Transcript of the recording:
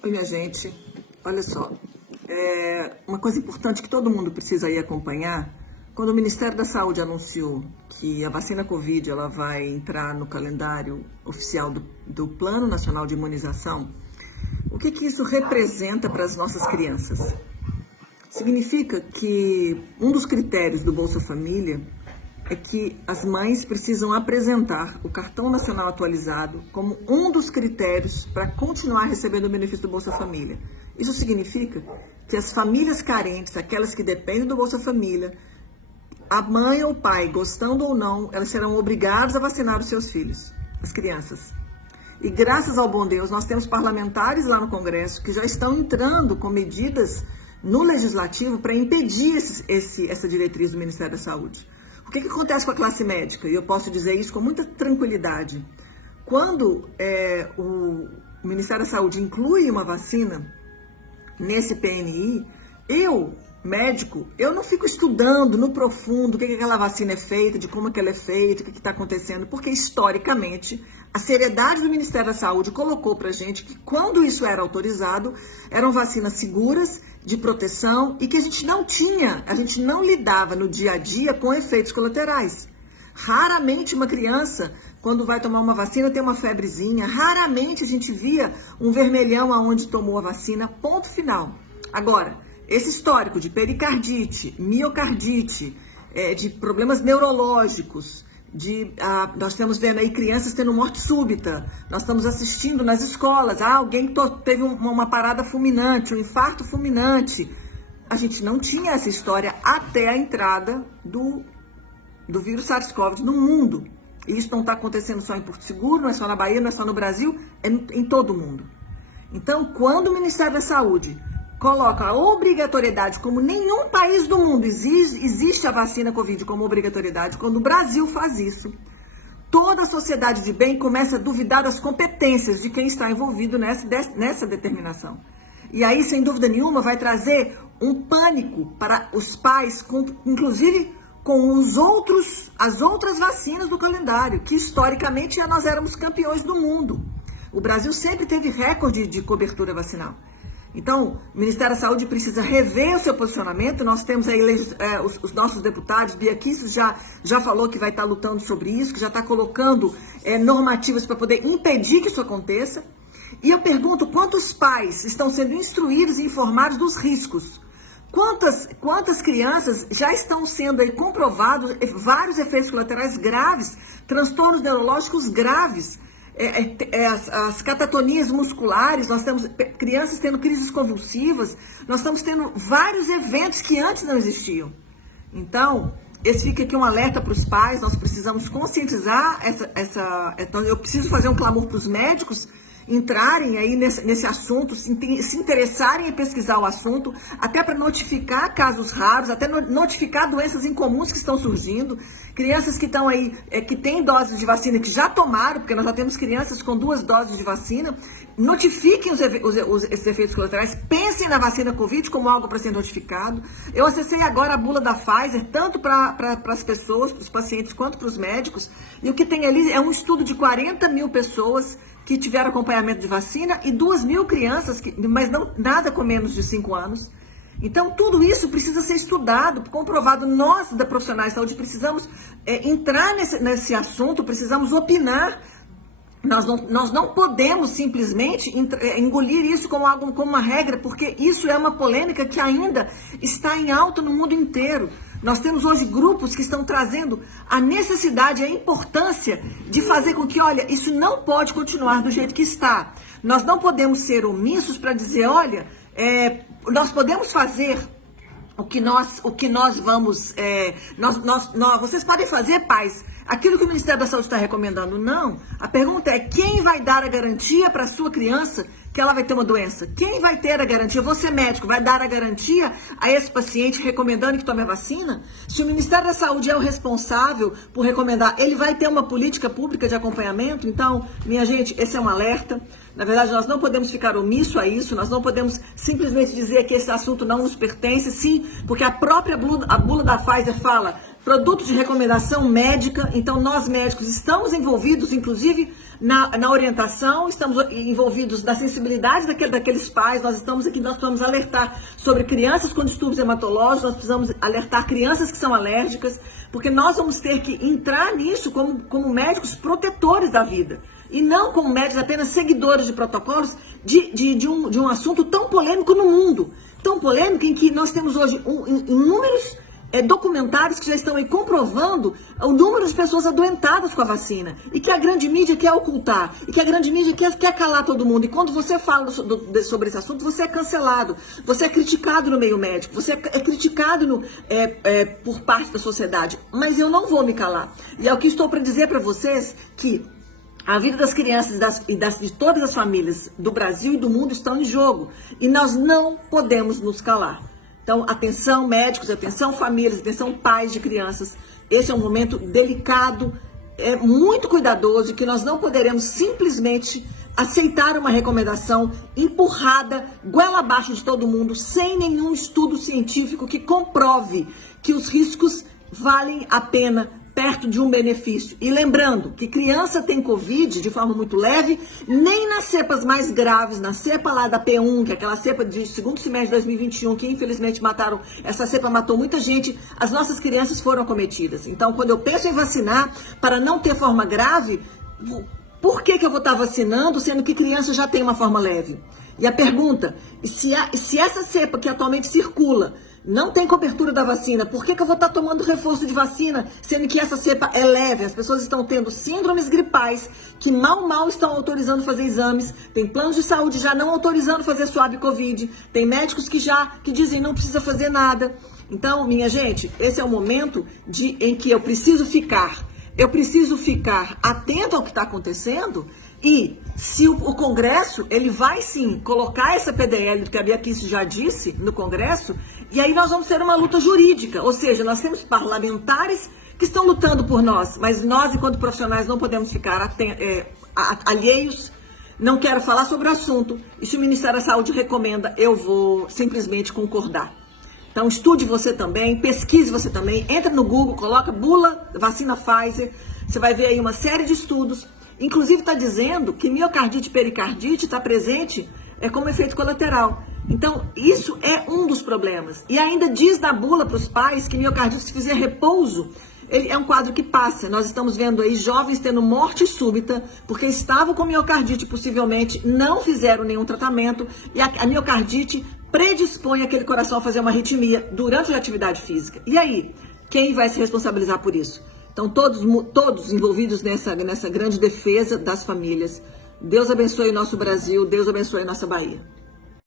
Oi, minha gente. Olha só, uma coisa importante que todo mundo precisa aí acompanhar, quando o Ministério da Saúde anunciou que a vacina Covid ela vai entrar no calendário oficial do Plano Nacional de Imunização, o que isso representa para as nossas crianças? Significa que um dos critérios do Bolsa Família é que as mães precisam apresentar o cartão nacional atualizado como um dos critérios para continuar recebendo o benefício do Bolsa Família. Isso significa que as famílias carentes, aquelas que dependem do Bolsa Família, a mãe ou o pai, gostando ou não, elas serão obrigadas a vacinar os seus filhos, as crianças. E graças ao bom Deus, nós temos parlamentares lá no Congresso que já estão entrando com medidas no Legislativo para impedir essa diretriz do Ministério da Saúde. O que acontece com a classe médica? E eu posso dizer isso com muita tranquilidade. Quando o Ministério da Saúde inclui uma vacina nesse PNI, eu, médico, eu não fico estudando no profundo o que aquela vacina é feita, de como que ela é feita, o que está acontecendo, porque historicamente a seriedade do Ministério da Saúde colocou pra gente que quando isso era autorizado, eram vacinas seguras, de proteção e que a gente não lidava no dia a dia com efeitos colaterais. Raramente uma criança, quando vai tomar uma vacina, tem uma febrezinha, raramente a gente via um vermelhão aonde tomou a vacina, ponto final. Agora, esse histórico de pericardite, miocardite, de problemas neurológicos, nós estamos vendo aí crianças tendo morte súbita, nós estamos assistindo nas escolas, alguém teve uma parada fulminante, um infarto fulminante. A gente não tinha essa história até a entrada do vírus SARS-CoV no mundo. E isso não está acontecendo só em Porto Seguro, não é só na Bahia, não é só no Brasil, é em todo o mundo. Então, quando o Ministério da Saúde coloca a obrigatoriedade, como nenhum país do mundo existe a vacina Covid como obrigatoriedade, quando o Brasil faz isso, toda a sociedade de bem começa a duvidar das competências de quem está envolvido nessa determinação. E aí, sem dúvida nenhuma, vai trazer um pânico para os pais, inclusive com as outras vacinas do calendário, que historicamente nós éramos campeões do mundo. O Brasil sempre teve recorde de cobertura vacinal. Então, o Ministério da Saúde precisa rever o seu posicionamento. Nós temos aí os nossos deputados, Bia Kicis já falou que vai estar lutando sobre isso, que já está colocando normativas para poder impedir que isso aconteça. E eu pergunto, quantos pais estão sendo instruídos e informados dos riscos? Quantas crianças já estão sendo aí comprovados vários efeitos colaterais graves, transtornos neurológicos graves, as catatonias musculares, nós temos crianças tendo crises convulsivas, nós estamos tendo vários eventos que antes não existiam. Então, esse fica aqui um alerta para os pais, nós precisamos conscientizar então eu preciso fazer um clamor para os médicos entrarem aí nesse assunto, se interessarem em pesquisar o assunto, até para notificar casos raros, até notificar doenças incomuns que estão surgindo, crianças que estão aí, que têm doses de vacina que já tomaram, porque nós já temos crianças com 2 doses de vacina, notifiquem esses efeitos colaterais, pensem na vacina Covid como algo para ser notificado. Eu acessei agora a bula da Pfizer, tanto para as pessoas, para os pacientes, quanto para os médicos, e o que tem ali é um estudo de 40 mil pessoas que tiveram acompanhamento de vacina e 2 mil crianças, mas nada com menos de 5 anos. Então, tudo isso precisa ser estudado, comprovado. Nós, da profissionais de saúde, precisamos entrar nesse assunto, precisamos opinar. Nós não podemos simplesmente engolir isso como uma regra, porque isso é uma polêmica que ainda está em alta no mundo inteiro. Nós temos hoje grupos que estão trazendo a necessidade, a importância de fazer com que, olha, isso não pode continuar do jeito que está. Nós não podemos ser omissos para dizer, olha, nós podemos fazer o que nós vamos... vocês podem fazer, pais, aquilo que o Ministério da Saúde está recomendando. Não. A pergunta é, quem vai dar a garantia para a sua criança que ela vai ter uma doença? Quem vai ter a garantia? Você, médico, vai dar a garantia a esse paciente recomendando que tome a vacina? Se o Ministério da Saúde é o responsável por recomendar, ele vai ter uma política pública de acompanhamento? Então, minha gente, esse é um alerta. Na verdade, nós não podemos ficar omisso a isso, nós não podemos simplesmente dizer que esse assunto não nos pertence, sim, porque a própria bula da Pfizer fala, produto de recomendação médica. Então, nós médicos estamos envolvidos, inclusive, na orientação, estamos envolvidos na sensibilidade daqueles pais. Nós estamos aqui, nós precisamos alertar sobre crianças com distúrbios hematológicos, nós precisamos alertar crianças que são alérgicas, porque nós vamos ter que entrar nisso como médicos protetores da vida. E não como médicos apenas seguidores de protocolos de um assunto tão polêmico no mundo. Tão polêmico em que nós temos hoje inúmeros documentários que já estão aí comprovando o número de pessoas adoentadas com a vacina. E que a grande mídia quer ocultar. E que a grande mídia quer calar todo mundo. E quando você fala sobre esse assunto, você é cancelado. Você é criticado no meio médico. Você é criticado por parte da sociedade. Mas eu não vou me calar. E é o que estou para dizer para vocês, que a vida das crianças de todas as famílias do Brasil e do mundo estão em jogo. E nós não podemos nos calar. Então, atenção médicos, atenção famílias, atenção pais de crianças. Esse é um momento delicado, muito cuidadoso, que nós não poderemos simplesmente aceitar uma recomendação empurrada, goela abaixo de todo mundo, sem nenhum estudo científico que comprove que os riscos valem a pena perto de um benefício. E lembrando que criança tem Covid de forma muito leve, nem nas cepas mais graves, na cepa lá da P1, que é aquela cepa de segundo semestre de 2021, que infelizmente essa cepa matou muita gente, as nossas crianças foram acometidas. Então, quando eu penso em vacinar para não ter forma grave, por que eu vou estar vacinando, sendo que criança já tem uma forma leve? E a pergunta, se essa cepa que atualmente circula não tem cobertura da vacina, por que eu vou estar tomando reforço de vacina, sendo que essa cepa é leve? As pessoas estão tendo síndromes gripais, que mal estão autorizando fazer exames, tem planos de saúde já não autorizando fazer swab Covid, tem médicos que dizem não precisa fazer nada. Então, minha gente, esse é o momento em que eu preciso ficar atento ao que está acontecendo. E se o Congresso, ele vai sim colocar essa PDL, que a Bia Kicis já disse no Congresso, e aí nós vamos ter uma luta jurídica, ou seja, nós temos parlamentares que estão lutando por nós, mas nós, enquanto profissionais, não podemos ficar alheios. Não quero falar sobre o assunto, e se o Ministério da Saúde recomenda, eu vou simplesmente concordar. Então estude você também, pesquise você também, entra no Google, coloca bula vacina Pfizer, você vai ver aí uma série de estudos. Inclusive está dizendo que miocardite e pericardite está presente como efeito colateral. Então, isso é um dos problemas. E ainda diz na bula para os pais que miocardite, se fizer repouso, ele é um quadro que passa. Nós estamos vendo aí jovens tendo morte súbita porque estavam com miocardite, possivelmente não fizeram nenhum tratamento. E a miocardite predispõe aquele coração a fazer uma arritmia durante a atividade física. E aí, quem vai se responsabilizar por isso? Então, todos envolvidos nessa grande defesa das famílias. Deus abençoe o nosso Brasil, Deus abençoe a nossa Bahia.